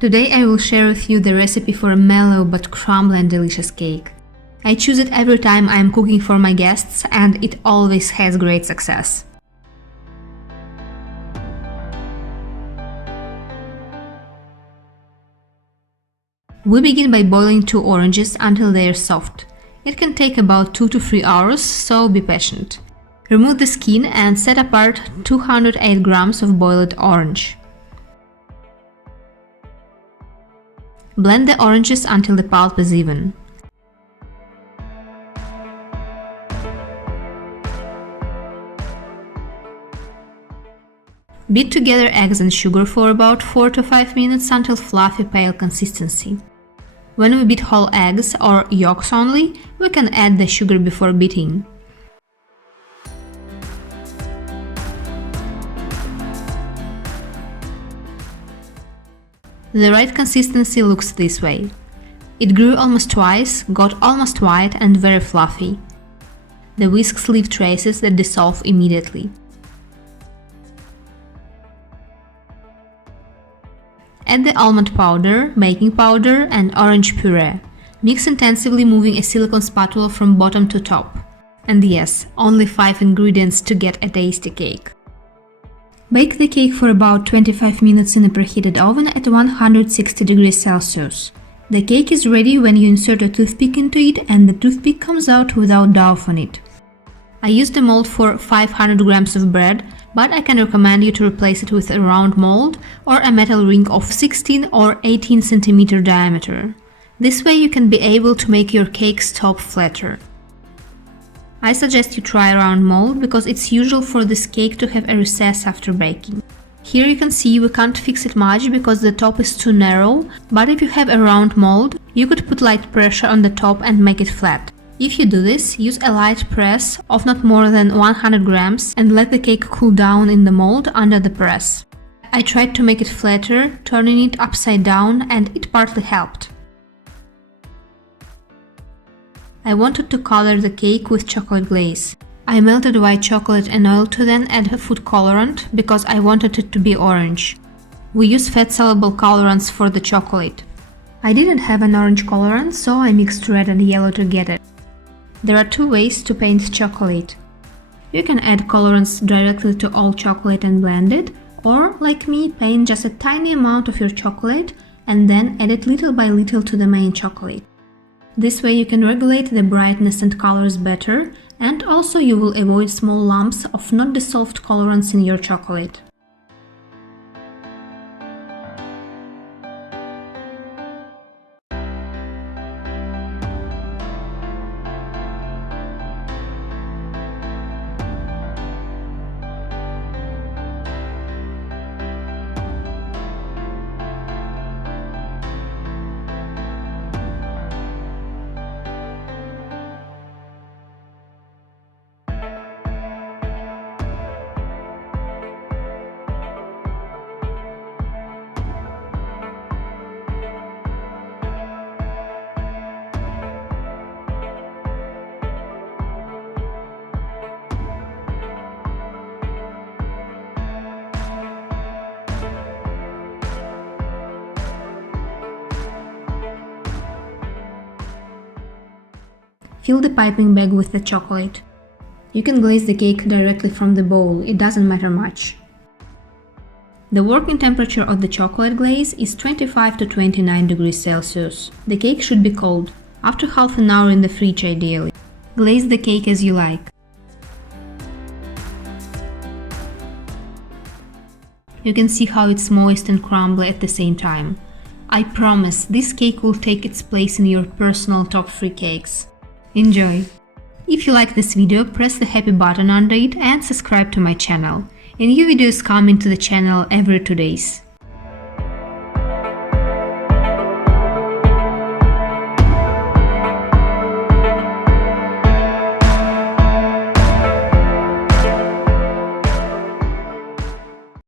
Today I will share with you the recipe for a mellow but crumbly and delicious cake. I choose it every time I am cooking for my guests and it always has great success. We begin by boiling 2 oranges until they are soft. It can take about 2 to 3 hours, so be patient. Remove the skin and set apart 208 grams of boiled orange. Blend the oranges until the pulp is even. Beat together eggs and sugar for about 4 to 5 minutes until fluffy pale consistency. When we beat whole eggs or yolks only, we can add the sugar before beating. The right consistency looks this way. It grew almost twice, got almost white and very fluffy. The whisks leave traces that dissolve immediately. Add the almond powder, baking powder and orange puree. Mix intensively, moving a silicone spatula from bottom to top. And yes, only 5 ingredients to get a tasty cake. Bake the cake for about 25 minutes in a preheated oven at 160 degrees Celsius. The cake is ready when you insert a toothpick into it and the toothpick comes out without dough on it. I used a mold for 500 grams of bread, but I can recommend you to replace it with a round mold or a metal ring of 16 or 18 cm diameter. This way you can be able to make your cakes top flatter. I suggest you try a round mold because it's usual for this cake to have a recess after baking. Here you can see we can't fix it much because the top is too narrow, but if you have a round mold, you could put light pressure on the top and make it flat. If you do this, use a light press of not more than 100 grams and let the cake cool down in the mold under the press. I tried to make it flatter, turning it upside down, and it partly helped. I wanted to color the cake with chocolate glaze. I melted white chocolate and oil to then add a food colorant because I wanted it to be orange. We use fat-soluble colorants for the chocolate. I didn't have an orange colorant, so I mixed red and yellow to get it. There are 2 ways to paint chocolate. You can add colorants directly to all chocolate and blend it, or, like me, paint just a tiny amount of your chocolate and then add it little by little to the main chocolate. This way you can regulate the brightness and colors better, and also you will avoid small lumps of not dissolved colorants in your chocolate. Fill the piping bag with the chocolate. You can glaze the cake directly from the bowl, it doesn't matter much. The working temperature of the chocolate glaze is 25 to 29 degrees Celsius. The cake should be cold, after half an hour in the fridge ideally. Glaze the cake as you like. You can see how it's moist and crumbly at the same time. I promise this cake will take its place in your personal top 3 cakes. Enjoy! If you like this video, press the happy button under it and subscribe to my channel. A new videos come into the channel every 2 days.